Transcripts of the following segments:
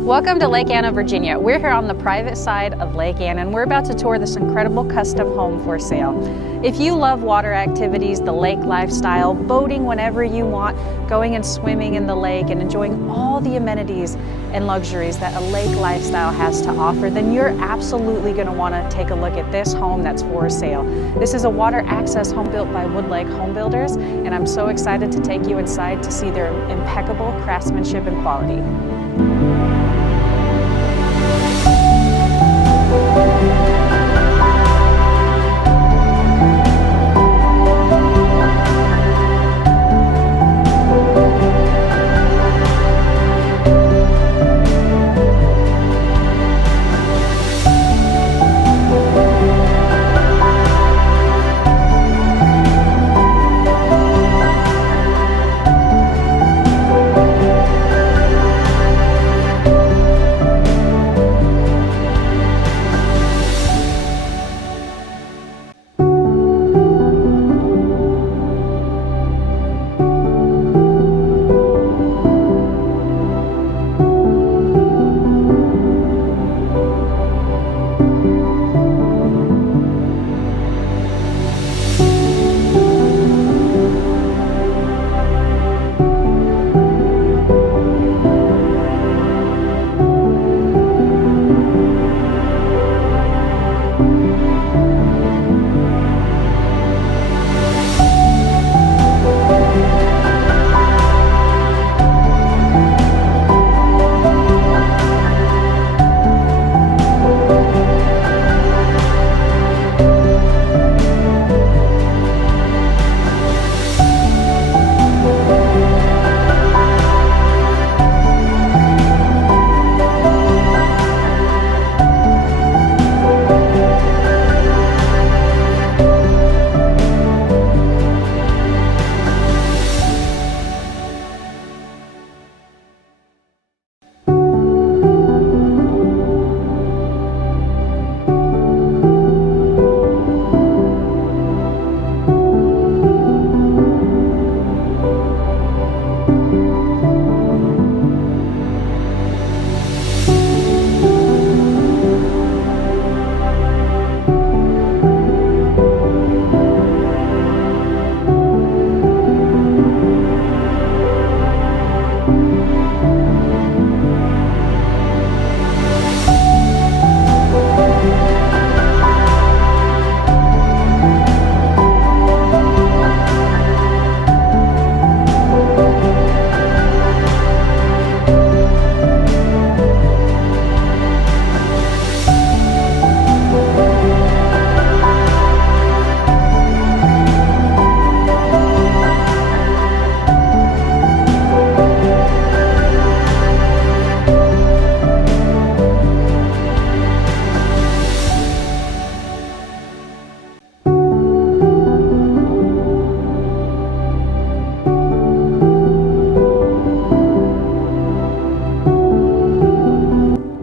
Welcome to Lake Anna, Virginia. We're here on the private side of Lake Anna and we're about to tour this incredible custom home for sale. If you love water activities, the lake lifestyle, boating whenever you want, going and swimming in the lake and enjoying all the amenities and luxuries that a lake lifestyle has to offer, then you're absolutely going to want to take a look at this home that's for sale. This is a water access home built by Woodlake Home Builders, and I'm so excited to take you inside to see their impeccable craftsmanship and quality.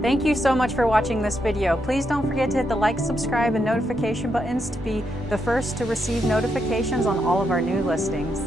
Thank you so much for watching this video. Please don't forget to hit the like, subscribe, and notification buttons to be the first to receive notifications on all of our new listings.